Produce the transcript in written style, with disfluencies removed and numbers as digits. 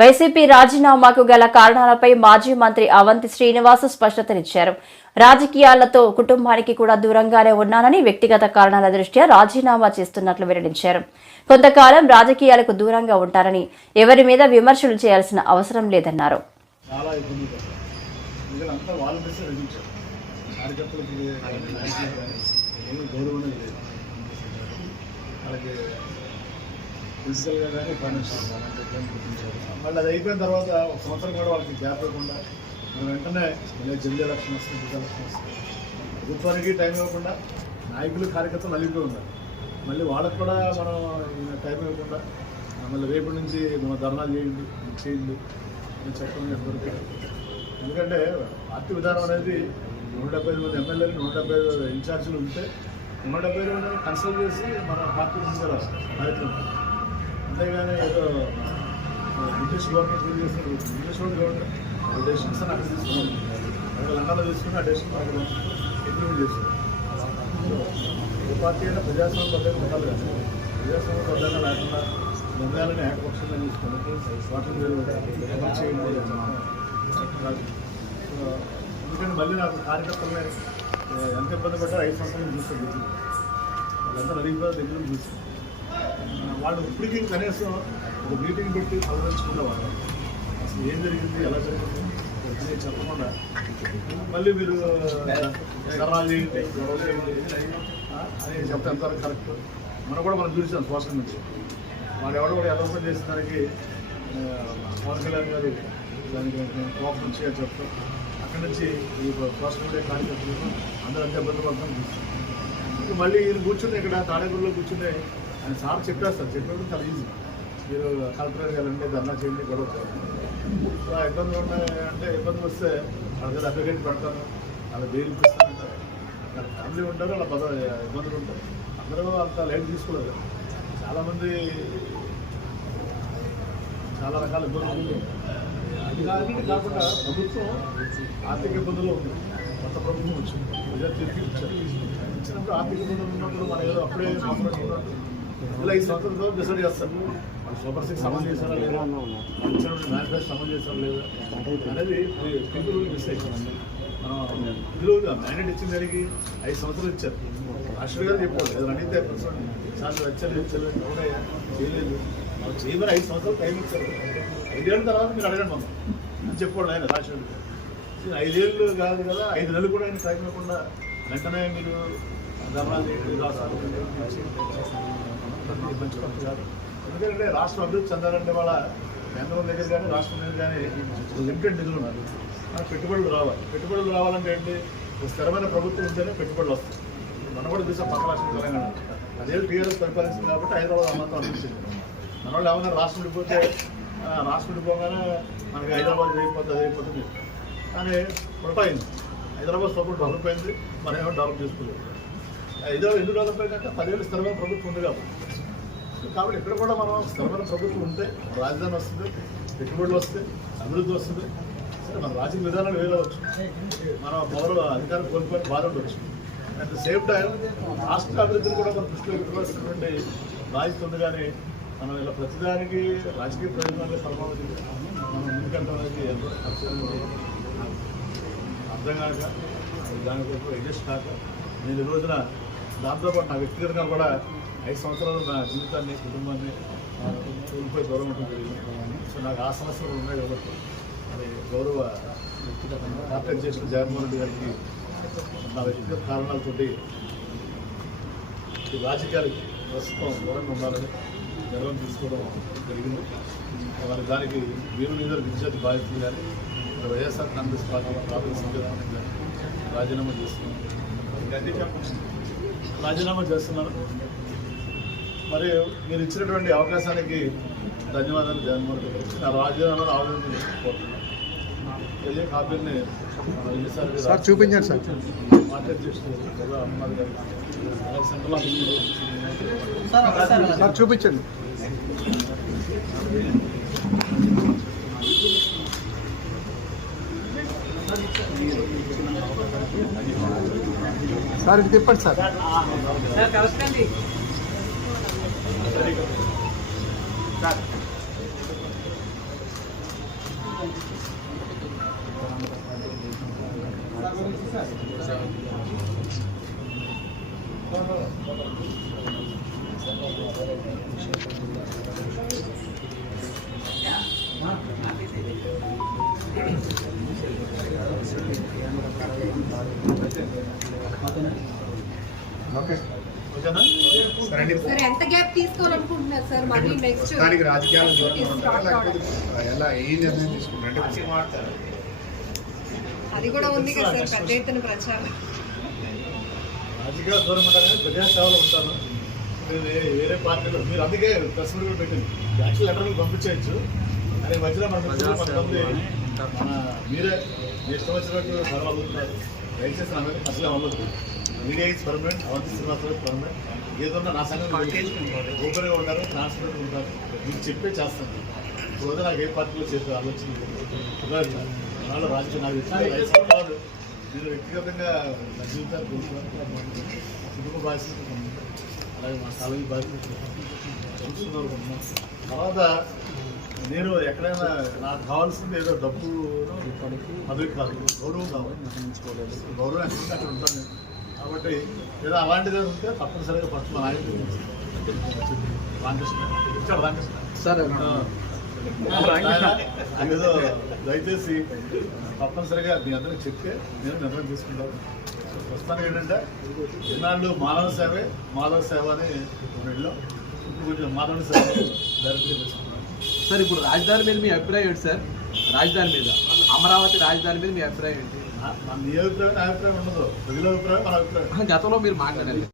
YCP రాజీనామాకు గల కారణాలపై మాజీ మంత్రి అవంతి శ్రీనివాస్ స్పష్టతనిచ్చారు. రాజకీయాలతో కుటుంబానికి కూడా దూరంగానే ఉన్నానని, వ్యక్తిగత కారణాల దృష్ట్యా రాజీనామా చేస్తున్నట్లు వెల్లడించారు. కొంతకాలం రాజకీయాలకు దూరంగా ఉంటారని, ఎవరి మీద విమర్శలు చేయాల్సిన అవసరం లేదన్నారు. ఫిజికల్గా కానీ ఫైనాన్షియల్ మళ్ళీ అది అయిపోయిన తర్వాత ఒక సంవత్సరం కూడా వాళ్ళకి గ్యాప్ ఇవ్వకుండా మనం వెంటనే మళ్ళీ జల్దీ ఎలక్షన్ వస్తుంది, బిగ్ ఎలక్షన్ వస్తుంది. ప్రభుత్వానికి టైం ఇవ్వకుండా నాయకులు కార్యకర్తలు నలిగిపోయి ఉన్నారు. మళ్ళీ వాళ్ళకు కూడా మనం టైం ఇవ్వకుండా మళ్ళీ రేపటి నుంచి మన ధర్నాలు చేయండి అని చెప్పడం ఎంతవరకు. ఎందుకంటే పార్టీ విధానం అనేది 175 మంది ఎమ్మెల్యేలు, 175 ఇన్ఛార్జీలు ఉంటే 175 మందిని కన్సల్ట్ చేసి మన పార్టీ ముందుకు కార్యక్రమం. అంతేగాని ఏదో బ్రిటిష్ గవర్నమెంట్ చేస్తున్నారు. బ్రిటిష్ గవర్నమెంట్ డెసిషన్స్ అని అక్కడ తీసుకున్నాం, అక్కడ లండన్లో తీసుకుని ఆ డెసిషన్ అక్కడ ఇంప్లిమెంట్ చేస్తున్నారు. ఏ పార్టీ అయినా ప్రజాస్వామ్య పద్ధతి ఉండాలి కానీ ప్రజాస్వామ్య పద్ధతిగా లేకుండా నిర్ణయాలని ఏకపక్షంగా తీసుకుని వాటిని మీరు అమలు చేయండి. ఎందుకంటే మళ్ళీ నాకు కార్యకర్తలనే ఎంత ఇబ్బంది పడ్డారో 5 సంవత్సరాలు చూస్తారు. వాళ్ళంతా నలిగిపోయి దగ్గర చూస్తారు. వాళ్ళు ఇప్పటికీ కనీసం ఒక మీటింగ్ పెట్టి ఆలోచించుకునేవాళ్ళు. అసలు ఏం జరిగింది, ఎలా జరిగింది చెప్పకుండా మళ్ళీ మీరు ధర్నాలు చేయండి, గొడవ చేయండి అని చెప్తే ఎంతవరకు కరెక్ట్. మనం చూసాం సోషల్ మీడియా. వాడు ఎవడో కూడా ఎలా చేసిన దానికి పవన్ కళ్యాణ్ గారు దానికి కోపం నుంచి చెప్తాం. అక్కడి నుంచి ఈ సోషల్ మీడియా కార్యకర్తలు అందరూ అంతే ఇబ్బంది పడతాం చూస్తాం. ఇంకా మళ్ళీ ఈయన కూర్చుని ఇక్కడ తాడేపూర్లో కూర్చుని ఆయన సార్ చెప్పేస్తారు. చెప్పేప్పుడు చాలా ఈజీ. మీరు కలెక్టర్ వెళ్ళండి, ధర్నా చేయండి, గొడవ చేయండి. ఇబ్బందులు ఉన్నాయంటే ఇబ్బందులు వస్తే వాళ్ళ దగ్గర అడ్వకేట్ పెడతాను, వాళ్ళ బెయిల్ ఇప్పిస్తానంటారు. వాళ్ళ ఫ్యామిలీ ఉంటారు, వాళ్ళ ఇబ్బందులు ఉంటారు. అందరూ అంత లైట్ తీసుకోలేదు. చాలామంది చాలా రకాల ఇబ్బందులు. అది కాకుండా ప్రభుత్వం ఆర్థిక ఇబ్బందులు ఉంది. కొత్త ప్రభుత్వం వచ్చింది, ప్రజా తీర్పు ఇచ్చినప్పుడు ఆర్థిక ఇబ్బందులు ఉన్నప్పుడు మనం ఏదో అప్పుడే మాట్లాడుకున్నట్టు ఇలా 5 సంవత్సరాలతో డిసైడ్ చేస్తారు. వాళ్ళు సూపర్ 6 అమలు చేశారా లేదా, ఇచ్చినప్పుడు మేనిఫెస్టో అమలు చేశారా లేదా అనేది పీపుల్ మిస్ అయిపోయింది. మనం ఇందులో మ్యాండేట్ ఇచ్చిన దానికి 5 సంవత్సరాలు ఇచ్చారు. రాష్ట్ర గారు చెప్పారు ఏదో అడిగితే సార్ వచ్చారు చేయలేదు, వాళ్ళు చేయమని 5 సంవత్సరాలు టైం ఇచ్చారు. 5 ఏళ్ళ తర్వాత మీరు అడగండి మనం అని చెప్పాడు ఆయన రాష్ట్రుడు. 5 ఏళ్ళు కాదు కదా, 5 నెలలు కూడా ఆయన టైం ఇవ్వకుండా వెంటనే మీరు ధర్నాలు కాదు. ఎందుకంటే రాష్ట్రం అభివృద్ధి చెందాలంటే వాళ్ళ కేంద్రం దగ్గర కానీ రాష్ట్రం దగ్గర కానీ లిమిటెడ్ నిధులు ఉన్నారు. మనకు పెట్టుబడులు రావాలి. పెట్టుబడులు రావాలంటే ఏంటి, స్థిరమైన ప్రభుత్వం ఉంటేనే పెట్టుబడులు వస్తాయి. మనం కూడా చూసాం పక్క రాష్ట్రం తెలంగాణ అదేళ్ళు టీఆర్ఎస్ పరిపాలించింది కాబట్టి హైదరాబాద్ అమ్మంతం అనిపించింది. మన వాళ్ళు ఏమన్నా రాష్ట్రం విడిపోతే రాష్ట్రం విడిపోగానే మనకి హైదరాబాద్ అయిపోతుంది కానీ పొరపాయింది. హైదరాబాద్ సపోర్ట్ డెవలప్ అయింది, మనం ఏమో డెవలప్ చేసుకోలేదు. హైదరాబాద్ ఎందుకు డెవలప్ అయిందంటే 10 ఏళ్ళు స్థిరమైన ప్రభుత్వం ఉంది కాబట్టి ఇక్కడ కూడా మనం స్థిరమైన ప్రభుత్వం ఉంటే రాజధాని వస్తుంది, పెట్టుబడులు వస్తాయి, అభివృద్ధి వస్తుంది. సరే మన రాజకీయ విధానాలు వేయవచ్చు, మనం పవర్ అధికారం కోల్పోయిన బాధ ఉండవచ్చు. అట్ ద సేమ్ టైం రాష్ట్ర అభివృద్ధిని కూడా మనం దృష్టిలో పెట్టుకోవాల్సినటువంటి బాధ్యత ఉంది. కానీ మనం ఇలా ప్రతిదానికి రాజకీయ ప్రయోజనాలు పరమావధి మనం ఎందుకంటే అర్థం కాక దానికోసం అడ్జస్ట్ కాక నేను ఈ రోజున దాంతోపాటు నా వ్యక్తిగతంగా కూడా 5 సంవత్సరాలు నా జీవితాన్ని, కుటుంబాన్ని కోల్పోయి దూరం ఉండడం జరిగింది. సో నాకు ఆ సమస్యలు ఉన్నాయి కాబట్టి మరి గౌరవ పార్టీ అధ్యక్షుడు జగన్మోహన్ రెడ్డి గారికి నా వ్యక్తిగత కారణాలతోటి రాజకీయాలకి ప్రస్తుతం దూరంగా ఉండాలని నిర్ణయం తీసుకోవడం జరిగింది. మరి దానికి వీరు మీద విద్యార్థి బాధ్యతలు కానీ వైఎస్ఆర్ కాంగ్రెస్ పార్టీ ప్రాథమిక సభ్యత్వానికి కానీ రాజీనామా చేస్తున్నాను. మరి మీరు ఇచ్చినటువంటి అవకాశానికి ధన్యవాదాలు జగన్మోహన్ రెడ్డి గారికి. నా రాజీనామాను ఆవేదన చేసుకుంటున్నాను. కాపీని సార్ చూపించండి సార్. పార్టీ అధ్యక్షుడు అహ్మద్ గారికి సార్ చూపించండి. సార్ ఇది తిప్పండి సార్. ఓకే ఓకేనా? సార్ ఎంత గ్యాప్ తీసుకోవాలనుకుంటున్నారు సార్ మళ్ళీ నెక్స్ట్ దానికి రాజకీయాలు దూరంగా ఉంటారా లేకపోతే ఎలా ఏ నిర్ణయం తీసుకుంటారు? అది కూడా ఉంది కదా సార్ పెద్ద ఎత్తున ప్రచారం. రాజకీయ దూరం ఉంటాను, ప్రజాసేవలో ఉంటాను. నేను వేరే పార్టీలో మీరు అందుకే ప్రెస్ మీట్ కూడా పెట్టింది. యాక్చువల్ లెటర్ మీకు పంపించేయచ్చు. అదే మధ్యలో మన కొంతమంది మీరే ఇష్టం వచ్చినట్టు పర్వాలుతున్నారు. దయచేసి నా మీద అసలే అవ్వదు. Media is permanent, Avanthi Srinivasarao permanent. ఏదన్నా నా సంగతి ఓపెన్గా ఉంటారు, ట్రాన్స్పరెంట్ ఉంటారు. మీకు చెప్పే చేస్తాను. రోజు నాకు ఏ పార్టీలో చేసే ఆలోచన నాలో రాజకీయ నాకు ఇచ్చిన నేను వ్యక్తిగతంగా నా జీవితాన్ని తెలుసుకోవాలి. కుటుంబ బాధ్యత అలాగే మా కాలేజీ బాధ్యత తెలుసుకున్నారు. తర్వాత నేను ఎక్కడైనా నాకు కావాల్సింది ఏదో డబ్బు పదవి కాదు, గౌరవం కావాలి. నిర్ణయించుకోలేదు గౌరవం ఎక్కడ అక్కడ ఉంటాను నేను. కాబట్టి ఏదో అలాంటిది ఉంటే తప్పనిసరిగా ఫస్ట్ మా నాయకుడు రామకృష్ణ ఇచ్చాడు. రామకృష్ణ సార్ ఏదో దయచేసి తప్పనిసరిగా మీ అందరికీ చెప్తే నేను నిర్ణయం తీసుకుంటాను. ప్రస్తుతానికి ఏంటంటే ఇన్నాళ్ళు మానవ సేవే మాధవ సేవ అని రెండులో ఇప్పుడు కొంచెం మానవ సేవ డైరెక్ట్గా తీసుకుంటాను. సార్ ఇప్పుడు రాజధాని మీద మీ అభిప్రాయం ఏంటి సార్? రాజధాని మీద, అమరావతి రాజధాని మీద మీ అభిప్రాయం ఏంటి? మీ అభిప్రాయం నా అభిప్రాయం ఉండదు. ప్రజల అభిప్రాయం మన అభిప్రాయం. గతంలో మీరు మాట్లాడారు.